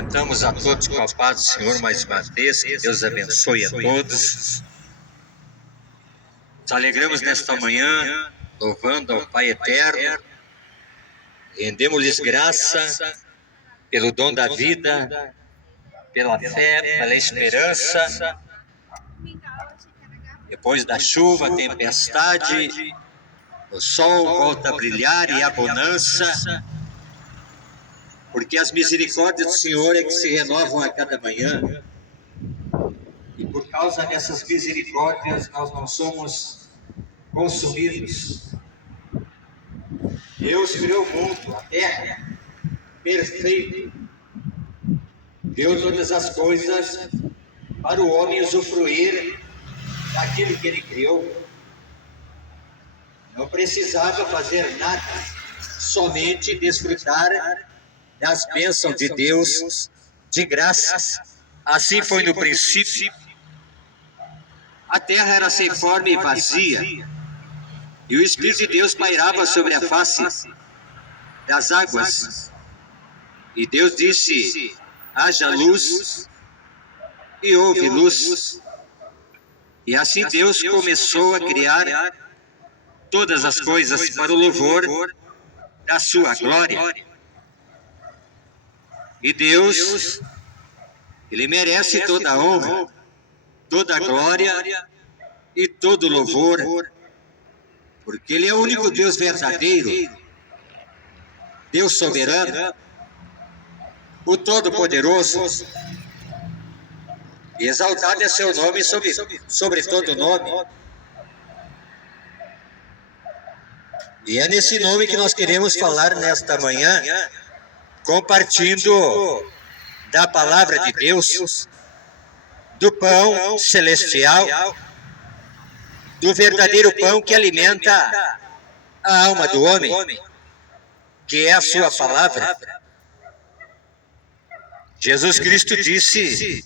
Cumprimentamos a todos com a paz do Senhor mais uma vez. Que Deus abençoe a todos. Nos alegramos nesta manhã, louvando ao Pai Eterno. Rendemos-lhes graça pelo dom da vida, pela fé, pela esperança. Depois da chuva, tempestade, o sol volta a brilhar e a bonança. Porque as misericórdias do Senhor é que se renovam a cada manhã. E por causa dessas misericórdias nós não somos consumidos. Deus criou o mundo, a terra, perfeito. Deu todas as coisas para o homem usufruir daquilo que ele criou. Não precisava fazer nada, somente desfrutar das bênçãos de Deus, de graça. Assim foi no princípio. A terra era sem forma e vazia, e o Espírito de Deus pairava sobre a face das águas. E Deus disse: haja luz, e houve luz. E assim Deus começou a criar todas as coisas para o louvor da sua glória. E Deus, Ele merece toda a honra, toda a glória e todo o louvor, porque Ele é o único Deus verdadeiro, Deus soberano, o Todo-Poderoso. E exaltado é seu nome sobre todo nome. E é nesse nome que nós queremos falar nesta manhã, compartilhando da palavra de Deus, do pão celestial, do verdadeiro pão que alimenta a alma do homem, que é a sua palavra. Jesus Cristo disse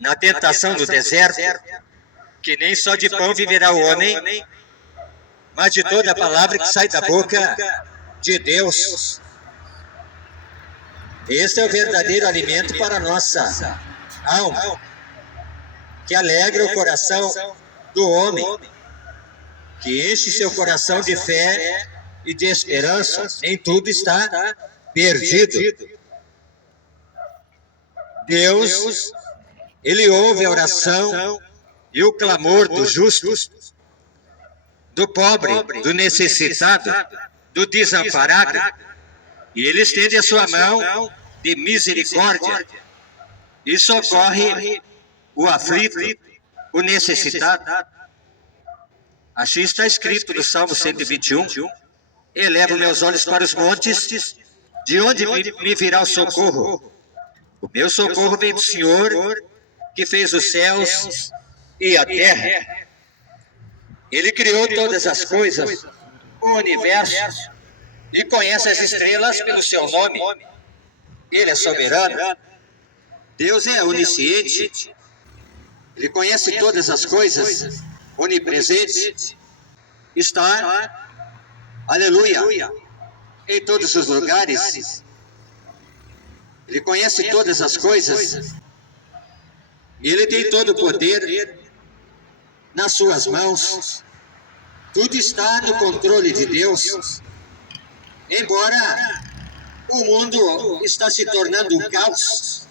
na tentação do deserto que nem só de pão viverá o homem, mas de toda a palavra que sai da boca de Deus. Este é o verdadeiro alimento para a nossa alma, que alegra o coração do homem, que enche seu coração de fé e de esperança. Nem tudo está perdido. Deus, Ele ouve a oração e o clamor do justo, do pobre, do necessitado, do desamparado, e Ele estende a sua mão de misericórdia e socorre o aflito, o necessitado. Assim está escrito no Salmo 121, elevo meus olhos para os montes, de onde me virá o socorro? O meu socorro vem do Senhor, que fez os céus e a terra. Ele criou todas as coisas, o universo, e conhece as estrelas pelo seu nome. Ele é soberano. Deus é onisciente. Ele conhece todas as coisas, onipresente. Está, aleluia, em todos os lugares. Ele conhece todas as coisas. E Ele tem todo o poder nas suas mãos. Tudo está no controle de Deus. Embora o mundo está se tornando um caos,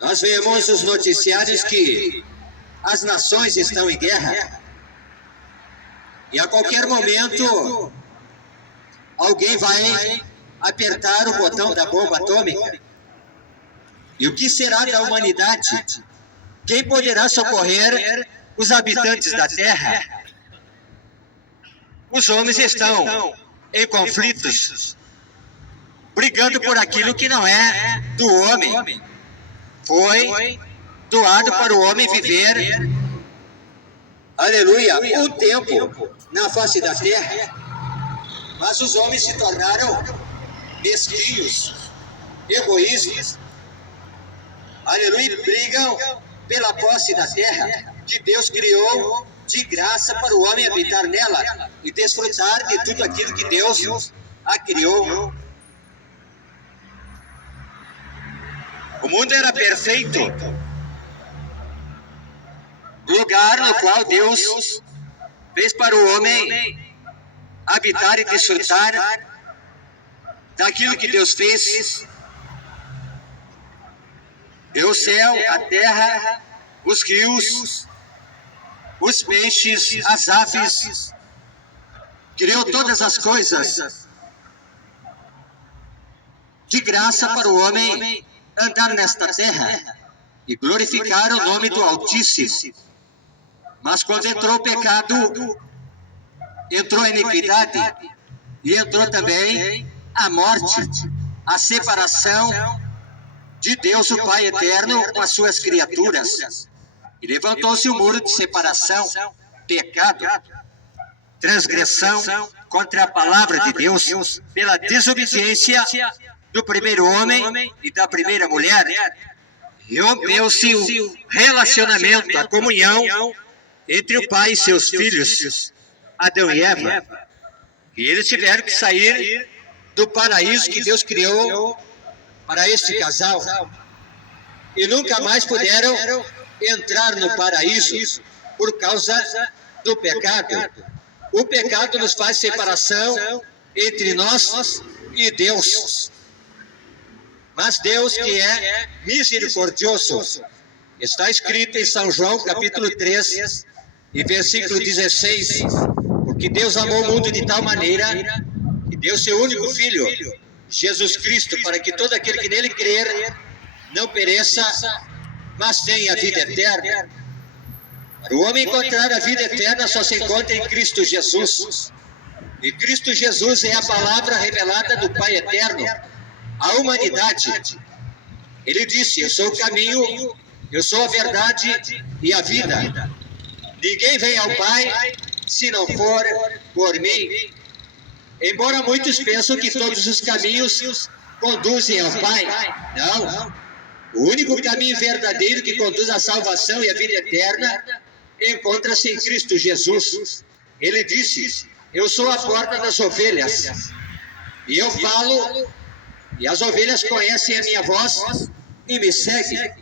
nós vemos os noticiários que as nações estão em guerra. E a qualquer momento, alguém vai apertar o botão da bomba atômica. E o que será da humanidade? Quem poderá socorrer os habitantes da Terra? Os homens estão em conflitos, brigando por aquilo que não é do homem. Foi doado para o homem viver, aleluia, um tempo na face da terra. Mas os homens se tornaram mesquinhos, egoístas, aleluia, brigam pela posse da terra que Deus criou de graça para o homem habitar nela e desfrutar de tudo aquilo que Deus a criou. mundo era perfeito, lugar no qual Deus fez para o homem habitar e desfrutar daquilo que Deus fez. E o céu, a terra, os rios, os peixes, as aves, criou todas as coisas de graça para o homem andar nesta terra e glorificar o nome do Altíssimo. Mas quando entrou o pecado, entrou a iniquidade e entrou também a morte, a separação de Deus, o Pai Eterno, com as suas criaturas. E levantou-se o muro de separação, pecado, transgressão contra a palavra de Deus, pela desobediência do primeiro homem e da primeira mulher. Rompeu-se o relacionamento, a comunhão entre o Pai e seus filhos, Adão e Eva. E eles tiveram que sair do paraíso que Deus criou para este casal. E nunca mais puderam entrar no paraíso por causa do pecado. O pecado nos faz separação entre nós e Deus. Mas Deus, que é misericordioso, está escrito em São João, capítulo 3, e versículo 16, porque Deus amou o mundo de tal maneira que deu seu único Filho, Jesus Cristo, para que todo aquele que nele crer não pereça, mas tenha a vida eterna. Para o homem encontrar a vida eterna só se encontra em Cristo Jesus. E Cristo Jesus é a palavra revelada do Pai Eterno à humanidade. Ele disse: eu sou o caminho, eu sou a verdade e a vida. Ninguém vem ao Pai se não for por mim. Embora muitos pensam que todos os caminhos conduzem ao Pai, não. O único caminho verdadeiro que conduz à salvação e à vida eterna encontra-se em Cristo Jesus. Ele disse: eu sou a porta das ovelhas, e eu falo, e as ovelhas conhecem a minha voz e me seguem.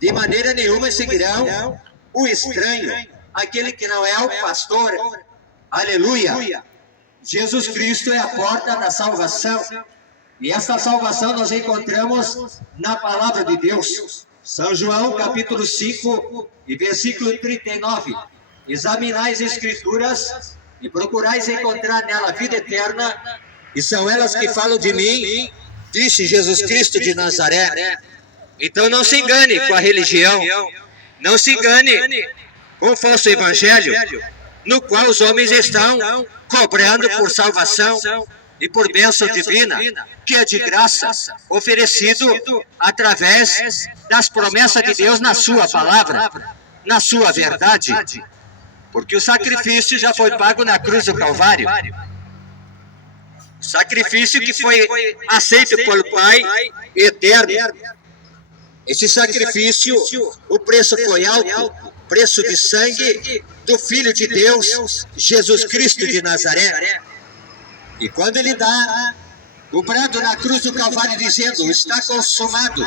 De maneira nenhuma seguirão o estranho, aquele que não é o pastor. Aleluia! Jesus Cristo é a porta da salvação. E esta salvação nós encontramos na palavra de Deus. São João, capítulo 5, e versículo 39. Examinai as Escrituras e procurais encontrar nela a vida eterna, e são elas que falam de mim, disse Jesus Cristo de Nazaré. Então não se engane com a religião, não se engane com o falso evangelho, no qual os homens estão cobrando por salvação e por bênção divina, que é de graça, oferecido através das promessas de Deus na sua palavra, na sua verdade, porque o sacrifício já foi pago na cruz do Calvário. O sacrifício que foi aceito pelo Pai eterno. Esse sacrifício, o preço foi alto, preço de sangue do Filho de Deus, Jesus Cristo de Nazaré. E quando ele dá o brado na cruz do Calvário dizendo: está consumado,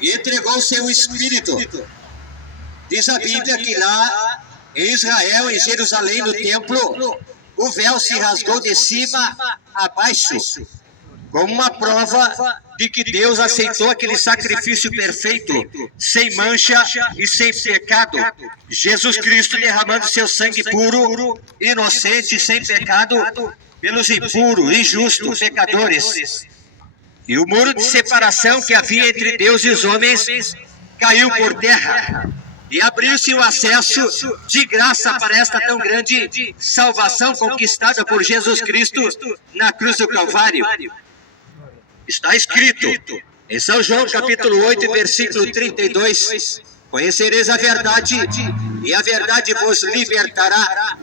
e entregou seu Espírito, diz a Bíblia que lá em Israel, em Jerusalém, no templo, o véu se rasgou de cima a baixo, como uma prova de que Deus aceitou aquele sacrifício perfeito, sem mancha e sem pecado. Jesus Cristo derramando seu sangue puro, inocente, sem pecado, pelos impuros, injustos, pecadores. E o muro de separação que havia entre Deus e os homens caiu por terra. E abriu-se o acesso de graça para esta tão grande salvação conquistada por Jesus Cristo na cruz do Calvário. Está escrito em São João, capítulo 8, versículo 32, conhecereis a verdade, e a verdade vos libertará.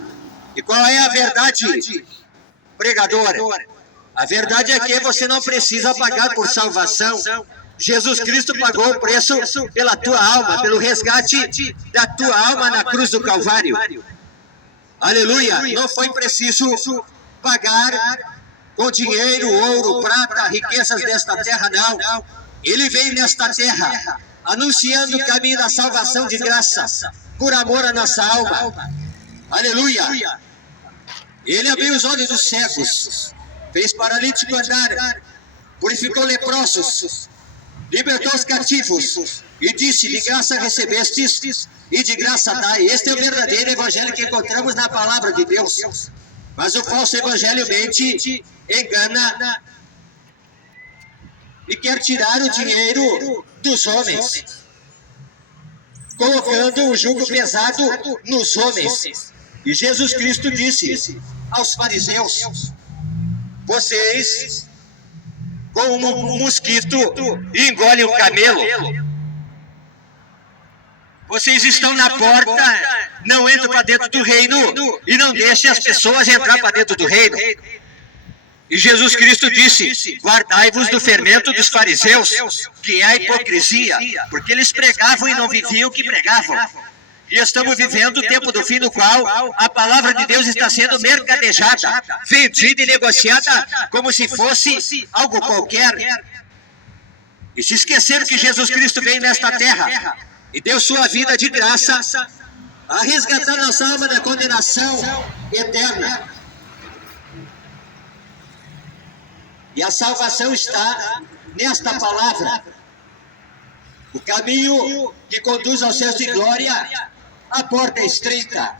E qual é a verdade, pregador? A verdade é que você não precisa pagar por salvação. Jesus Cristo pagou o preço pela tua alma, pelo resgate da tua alma na cruz do Calvário. Aleluia! Não foi preciso pagar com dinheiro, ouro, prata, riquezas desta terra, não. Ele veio nesta terra, anunciando o caminho da salvação de graça, por amor à nossa alma. Aleluia! Ele abriu os olhos dos cegos, fez paralítico andar, purificou leprosos, libertou os cativos, e disse: de graça recebestes, e de graça dai. Este é o verdadeiro evangelho que encontramos na palavra de Deus. Mas o falso evangelho mente, engana e quer tirar o dinheiro dos homens, colocando um jugo pesado nos homens. E Jesus Cristo disse aos fariseus: vocês, como um mosquito, engolem um camelo. Vocês estão na porta, não entram para dentro do reino e não deixam as pessoas entrar para dentro do reino. E Jesus Cristo disse: guardai-vos do fermento dos fariseus, que é a hipocrisia, porque eles pregavam e não viviam o que pregavam. E estamos vivendo o tempo do fim, no qual a palavra de Deus está sendo mercadejada, vendida e negociada como se fosse algo qualquer. E se esqueceram que Jesus Cristo veio nesta terra e deu sua vida de graça a resgatar nossa alma da condenação eterna. E a salvação está nesta palavra. O caminho que conduz aos céus de glória, a porta é estreita.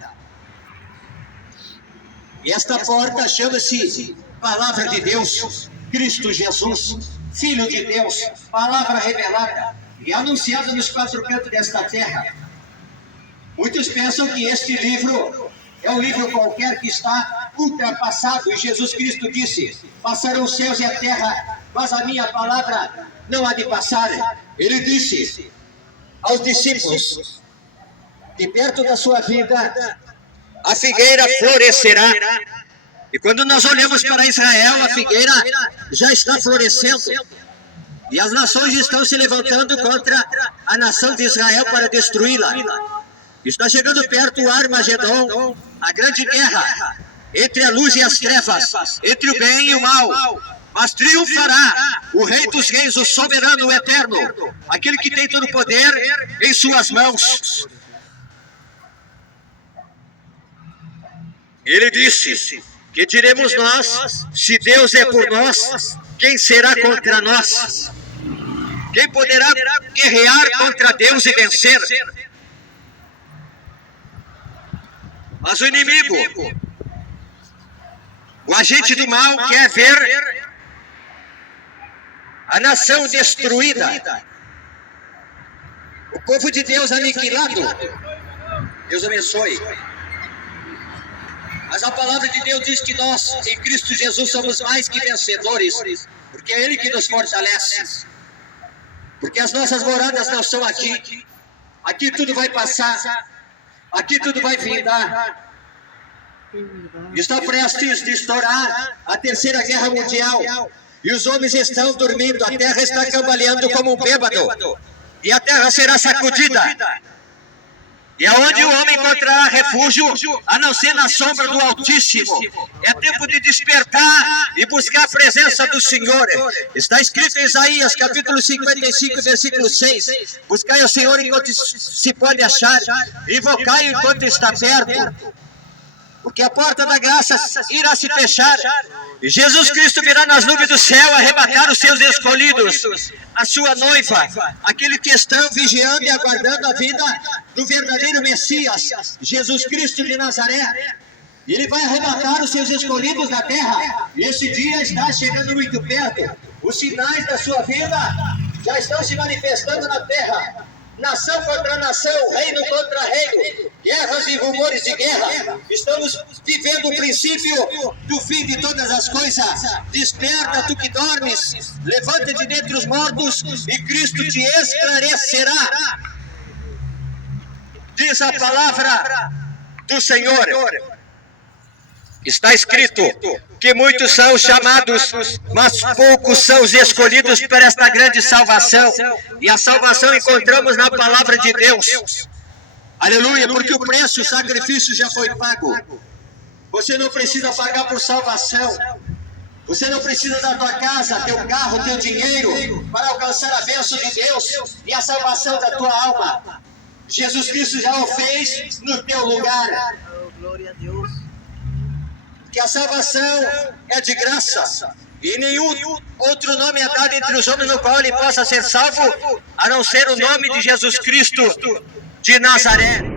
E esta porta chama-se Palavra de Deus, Cristo Jesus, Filho de Deus, palavra revelada e anunciada nos quatro cantos desta terra. Muitos pensam que este livro é um livro qualquer que está ultrapassado, e Jesus Cristo disse: passarão os céus e a terra, mas a minha palavra não há de passar. Ele disse aos discípulos que perto da sua vida a figueira florescerá. E quando nós olhamos para Israel, a figueira já está florescendo. E as nações estão se levantando contra a nação de Israel para destruí-la. Está chegando perto o Armagedon, a grande guerra entre a luz e as trevas, entre o bem e o mal. Mas triunfará o Rei dos Reis, o soberano, o eterno, aquele que tem todo o poder em suas mãos. Ele disse: que diremos nós, se Deus é por nós, quem será contra nós? Quem poderá guerrear contra Deus e vencer? Mas o inimigo, o agente do mal, quer ver a nação destruída, o povo de Deus aniquilado. Deus abençoe. Mas a palavra de Deus diz que nós, em Cristo Jesus, somos mais que vencedores, porque é Ele que nos fortalece. Porque as nossas moradas não são aqui. Aqui tudo vai passar. Aqui tudo vai findar. Está prestes de estourar a Terceira Guerra Mundial. E os homens estão dormindo. A terra está cambaleando como um bêbado. E a terra será sacudida. E aonde o homem encontrará refúgio, a não ser na sombra do Altíssimo. É tempo de despertar e buscar a presença do Senhor. Está escrito em Isaías, capítulo 55, versículo 6. Buscai o Senhor enquanto se pode achar, invocai enquanto está perto. Porque a porta da graça irá se fechar. E Jesus Cristo virá nas nuvens do céu arrebatar os seus escolhidos, a sua noiva, aquele que estão vigiando e aguardando a vida do verdadeiro Messias, Jesus Cristo de Nazaré. Ele vai arrebatar os seus escolhidos da terra. E esse dia está chegando muito perto. Os sinais da sua vida já estão se manifestando na terra. Nação contra nação, reino contra reino, guerras e rumores de guerra. Estamos vivendo o princípio do fim de todas as coisas. Desperta, tu que dormes, levanta-te dentre os mortos e Cristo te esclarecerá. Diz a palavra do Senhor. Está escrito que muitos são os chamados, mas poucos são os escolhidos para esta grande salvação. E a salvação encontramos na palavra de Deus. Aleluia, porque o preço, o sacrifício já foi pago. Você não precisa pagar por salvação. Você não precisa da tua casa, teu carro, teu dinheiro para alcançar a bênção de Deus e a salvação da tua alma. Jesus Cristo já o fez no teu lugar. Glória a Deus. Que a salvação é de graça. E nenhum outro nome é dado entre os homens no qual ele possa ser salvo, a não ser o nome de Jesus Cristo de Nazaré.